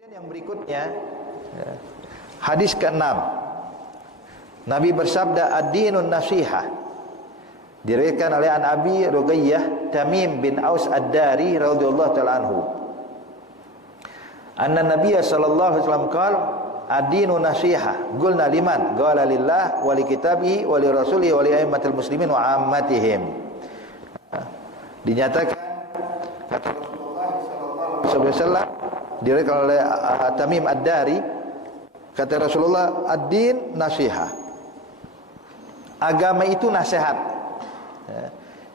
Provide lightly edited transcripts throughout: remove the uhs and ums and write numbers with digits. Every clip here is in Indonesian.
Dan yang berikutnya, hadis ke-6. Nabi bersabda, ad-dinun nasihah. Diriwayatkan oleh An Abi Ruqayyah Tamim bin Aus Ad-Dari radhiyallahu ta'ala anhu. Anna Nabiyya sallallahu alaihi wasallam qala, ad-dinun nasihah. Qulna liman? Qala lillah wa li kitabihi wa li rasulihi wa li a'immatil muslimin wa ammatihim. Dinyatakan kata Rasulullah sallallahu alaihi wasallam, diriwayatkan oleh Tamim Ad-Dari, kata Rasulullah, ad-din nasihah. Agama itu nasihat.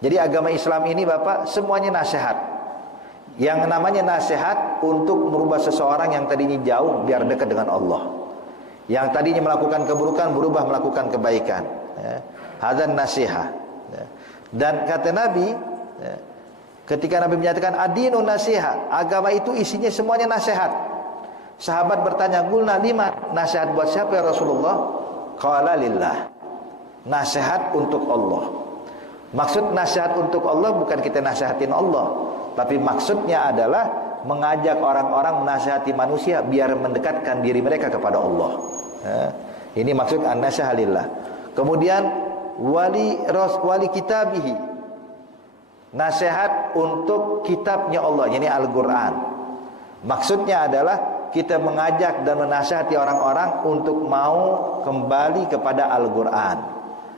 Jadi agama Islam ini Bapak semuanya nasihat. Yang namanya nasihat untuk merubah seseorang yang tadinya jauh biar dekat dengan Allah. Yang tadinya melakukan keburukan berubah melakukan kebaikan. Hadzan nasihat. Dan kata Nabi, ketika Nabi menyatakan ad-dinun nasihat, agama itu isinya semuanya nasihat. Sahabat bertanya, "Qulna liman?" Nasihat buat siapa ya Rasulullah? Qala lillah. Nasihat untuk Allah. Maksud nasihat untuk Allah bukan kita nasihatin Allah, tapi maksudnya adalah mengajak orang-orang menasihati manusia biar mendekatkan diri mereka kepada Allah. Ini maksud an-nasihat lillah. Kemudian wali kitabihi. Nasihat untuk kitabnya Allah, yakni Al-Qur'an. Maksudnya adalah kita mengajak dan menasihati orang-orang untuk mau kembali kepada Al-Qur'an.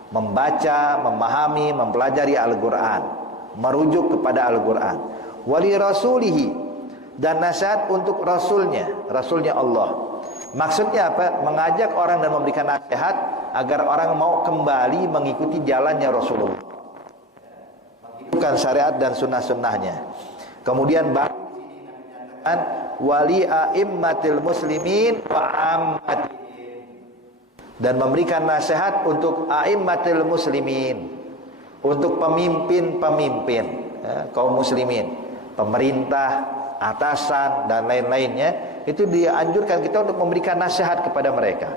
Membaca, memahami, mempelajari Al-Qur'an, merujuk kepada Al-Qur'an. Wali rasulihi, dan nasihat untuk rasulnya Allah. Maksudnya apa? Mengajak orang dan memberikan nasihat agar orang mau kembali mengikuti jalannya Rasulullah, bukan syariat dan sunnah-sunnahnya. Kemudian wali a'immatil muslimin wa ammatihim, dan memberikan nasihat untuk a'immatil muslimin, untuk pemimpin-pemimpin kaum muslimin, pemerintah, atasan dan lain-lainnya. Itu dianjurkan kita untuk memberikan nasihat kepada mereka.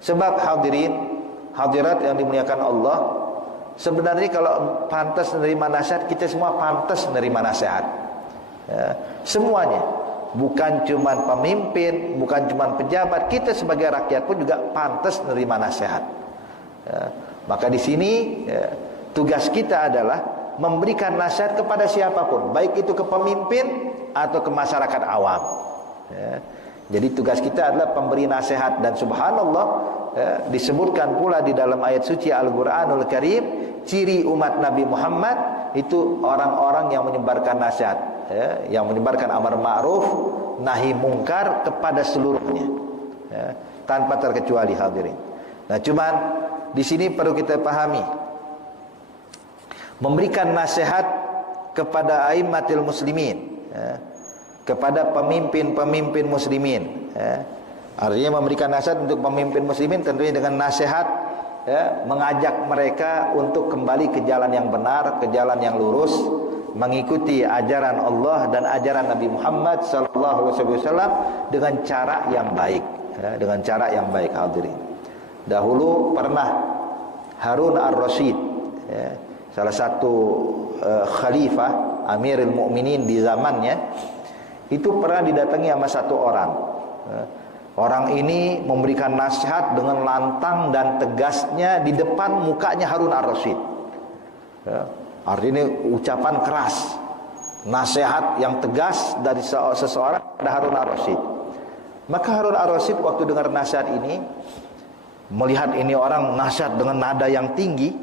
Sebab hadirin hadirat yang dimuliakan Allah, sebenarnya kalau pantas menerima nasihat, kita semua pantas menerima nasihat. Semuanya, bukan cuma pemimpin, bukan cuma pejabat, kita sebagai rakyat pun juga pantas menerima nasihat. Maka di sini tugas kita adalah memberikan nasihat kepada siapapun, baik itu ke pemimpin atau ke masyarakat awam. Jadi tugas kita adalah pemberi nasihat. Dan subhanallah, disebutkan pula di dalam ayat suci Al-Qur'anul Karim, ciri umat Nabi Muhammad itu orang-orang yang menyebarkan nasihat, yang menyebarkan amar ma'ruf nahi mungkar kepada seluruhnya, tanpa terkecuali hadirin. Nah, cuman di sini perlu kita pahami, memberikan nasihat kepada aimmatil muslimin, kepada pemimpin-pemimpin muslimin, artinya memberikan nasihat untuk pemimpin muslimin tentunya dengan nasihat, mengajak mereka untuk kembali ke jalan yang benar, ke jalan yang lurus, mengikuti ajaran Allah dan ajaran Nabi Muhammad sallallahu alaihi wasallam dengan cara yang baik, dengan cara yang baik hadirin. Dahulu pernah Harun ar-Rasyid, salah satu khalifah Amirul Mukminin di zamannya, itu pernah didatangi sama satu orang. Orang ini memberikan nasihat dengan lantang dan tegasnya di depan mukanya Harun ar-Rasyid. Artinya ucapan keras, nasihat yang tegas dari seseorang pada Harun ar-Rasyid. Maka Harun ar-Rasyid waktu dengar nasihat ini, melihat ini orang nasihat dengan nada yang tinggi,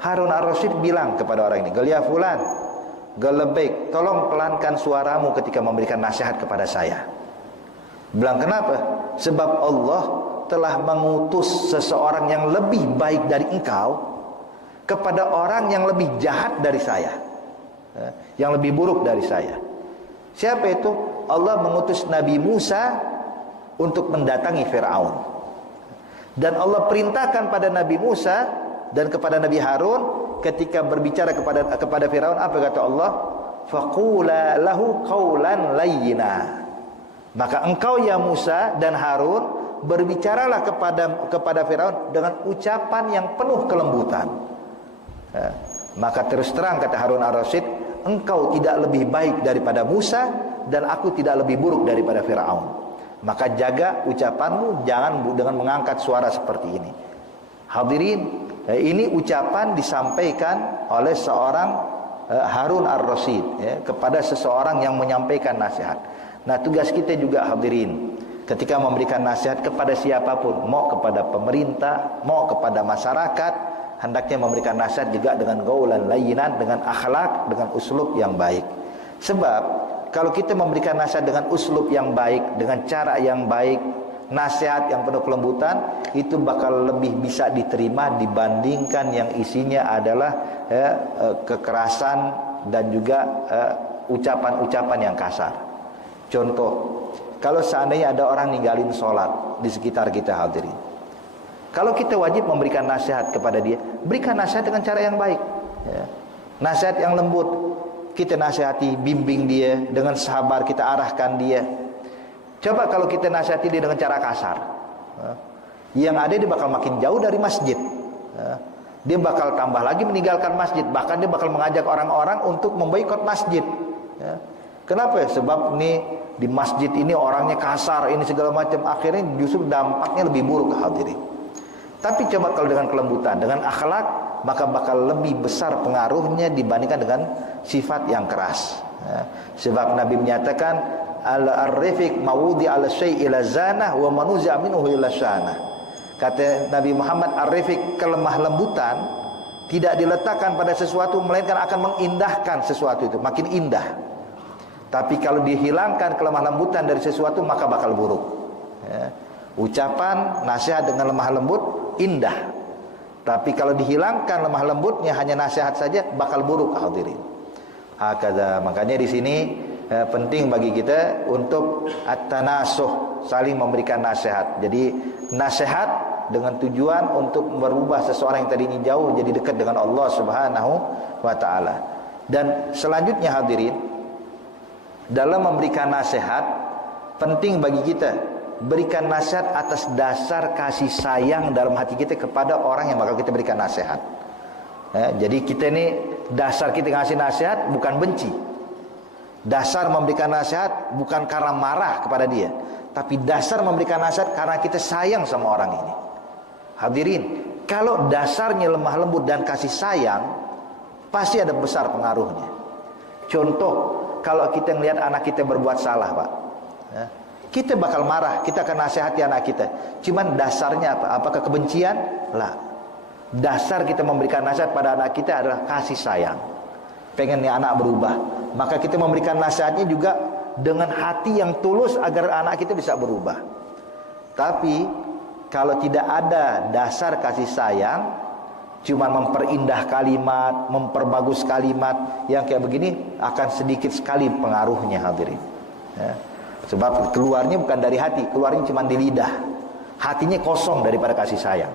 Harun ar-Rasyid bilang kepada orang ini, "Galia fulan, galebek, tolong pelankan suaramu ketika memberikan nasihat kepada saya." Bilang, "Kenapa?" "Sebab Allah telah mengutus seseorang yang lebih baik dari engkau kepada orang yang lebih jahat dari saya, yang lebih buruk dari saya." Siapa itu? Allah mengutus Nabi Musa untuk mendatangi Fir'aun. Dan Allah perintahkan pada Nabi Musa dan kepada Nabi Harun ketika berbicara kepada Firaun, apa kata Allah? Faqula lahu qawlan layyina. Maka engkau ya Musa dan Harun berbicaralah kepada Firaun dengan ucapan yang penuh kelembutan. Maka terus terang kata Harun ar-Rasyid, engkau tidak lebih baik daripada Musa dan aku tidak lebih buruk daripada Firaun. Maka jaga ucapanmu, jangan dengan mengangkat suara seperti ini. Hadirin, ini ucapan disampaikan oleh seorang Harun ar-Rasyid kepada seseorang yang menyampaikan nasihat. Nah, tugas kita juga hadirin, ketika memberikan nasihat kepada siapapun, mau kepada pemerintah, mau kepada masyarakat, hendaknya memberikan nasihat juga dengan gaulan layyinan, dengan akhlak, dengan uslub yang baik. Sebab kalau kita memberikan nasihat dengan uslub yang baik, dengan cara yang baik, nasihat yang penuh kelembutan, itu bakal lebih bisa diterima dibandingkan yang isinya adalah kekerasan dan juga ucapan-ucapan yang kasar. Contoh, kalau seandainya ada orang ninggalin sholat di sekitar kita hadirin, kalau kita wajib memberikan nasihat kepada dia, berikan nasihat dengan cara yang baik, nasihat yang lembut. Kita nasihati, bimbing dia dengan sabar, kita arahkan dia. Coba kalau kita nasihati dia dengan cara kasar, yang ada dia bakal makin jauh dari masjid, dia bakal tambah lagi meninggalkan masjid, bahkan dia bakal mengajak orang-orang untuk memboikot masjid. Kenapa? Sebab ini di masjid ini orangnya kasar, ini segala macam, akhirnya justru dampaknya lebih buruk hadirin. Tapi coba kalau dengan kelembutan, dengan akhlak, maka bakal lebih besar pengaruhnya dibandingkan dengan sifat yang keras. Sebab Nabi menyatakan, al-arifik mawudi ala syai' ila zanah wa manuzi'a minhu ila syanah. Kata Nabi Muhammad, arifik, kelemah lembutan tidak diletakkan pada sesuatu melainkan akan mengindahkan sesuatu itu, makin indah. Tapi kalau dihilangkan kelemah lembutan dari sesuatu, maka bakal buruk. Ucapan nasihat dengan lemah lembut indah, tapi kalau dihilangkan lemah lembutnya, hanya nasihat saja, bakal buruk hadirin. Hakadha, makanya di sini penting bagi kita untuk at-tanasuh, saling memberikan nasihat. Jadi nasihat dengan tujuan untuk merubah seseorang yang tadinya jauh jadi dekat dengan Allah Subhanahu wa taala. Dan selanjutnya hadirin, dalam memberikan nasihat penting bagi kita berikan nasihat atas dasar kasih sayang dalam hati kita kepada orang yang bakal kita berikan nasihat. Jadi kita ini dasar kita ngasih nasihat bukan benci. Dasar memberikan nasihat bukan karena marah kepada dia, tapi dasar memberikan nasihat karena kita sayang sama orang ini. Hadirin, kalau dasarnya lemah lembut dan kasih sayang, pasti ada besar pengaruhnya. Contoh, kalau kita melihat anak kita berbuat salah, Pak, kita bakal marah, kita akan nasihati anak kita. Cuman dasarnya apa? Apakah kebencian? Lah. Dasar kita memberikan nasihat pada anak kita adalah kasih sayang. Pengennya anak berubah, maka kita memberikan nasihatnya juga dengan hati yang tulus agar anak kita bisa berubah. Tapi kalau tidak ada dasar kasih sayang, cuma memperindah kalimat, memperbagus kalimat, yang kayak begini akan sedikit sekali pengaruhnya hadirin. Sebab keluarnya bukan dari hati, keluarnya cuma di lidah. Hatinya kosong daripada kasih sayang.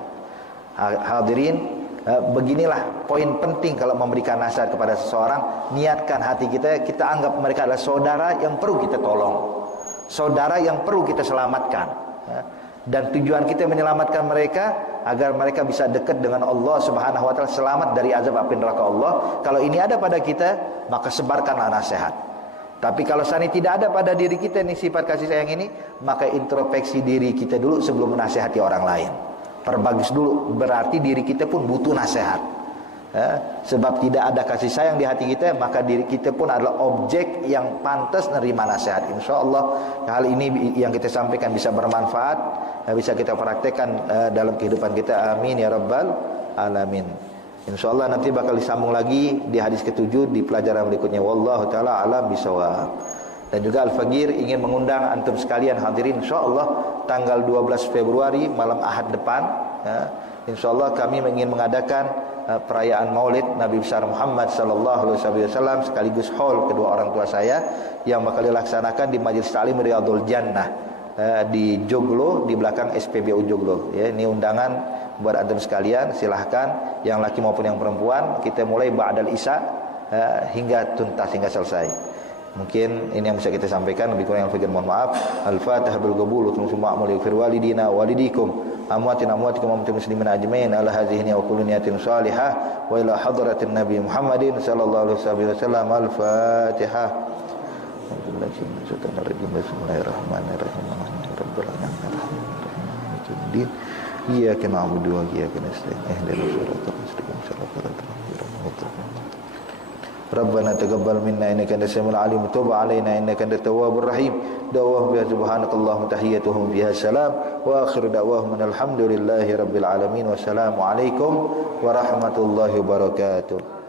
Hadirin, beginilah poin penting kalau memberikan nasihat kepada seseorang. Niatkan hati kita, kita anggap mereka adalah saudara yang perlu kita tolong, saudara yang perlu kita selamatkan. Dan tujuan kita menyelamatkan mereka agar mereka bisa dekat dengan Allah Subhanahu wa taala, selamat dari azab api neraka Allah. Kalau ini ada pada kita, maka sebarkanlah nasihat. Tapi kalau seandainya tidak ada pada diri kita nih sifat kasih sayang ini, maka introspeksi diri kita dulu sebelum menasihati orang lain. Perbagus dulu, berarti diri kita pun butuh nasihat. Sebab tidak ada kasih sayang di hati kita, maka diri kita pun adalah objek yang pantas menerima nasihat. InsyaAllah hal ini yang kita sampaikan bisa bermanfaat, bisa kita praktekkan dalam kehidupan kita. Amin ya rabbal alamin. InsyaAllah nanti bakal disambung lagi di hadis ke-7 di pelajaran berikutnya. Wallahu ta'ala alam bisawab. Dan juga Al-Fagir ingin mengundang antum sekalian hadirin, InsyaAllah tanggal 12 Februari malam Ahad depan, InsyaAllah kami ingin mengadakan perayaan Maulid Nabi besar Muhammad sallallahu alaihi wasallam sekaligus haul kedua orang tua saya yang bakal dilaksanakan di Majelis Ta'lim Riyadhul Jannah di Joglo, di belakang SPBU Joglo. Ini undangan buat antum sekalian, silahkan yang laki maupun yang perempuan. Kita mulai ba'dal isya hingga tuntas, hingga selesai. Mungkin ini yang bisa kita sampaikan, lebih kurang yang fikir mohon maaf. Al-Fatihah bil qabul wa tumsu ma'mul yaghfir walidina walidikum amwatikum wa amwatil muslimin ajmain ala hadhihi wa kullu niyatin salihah wa ila hadratin nabi Muhammadin sallallahu alaihi wasallam. Al-Fatihah. Bismillahirrahmanirrahim. Rabbil alamin. Iyyaka na'budu wa iyyaka nasta'in. Ihdinas siratal mustaqim. Shiratal ladzina an'amta 'alaihim. Rabbana taqabbal minna innaka antas samiul alim wa tub 'alaina innaka antat tawwabur rahim. Da'wahum biha subhanakallahumma tahiyyatuhum fiha salam wa akhiru da'wahum alhamdulillahi rabbil alamin. Wassalamu alaikum warahmatullahi wabarakatuh.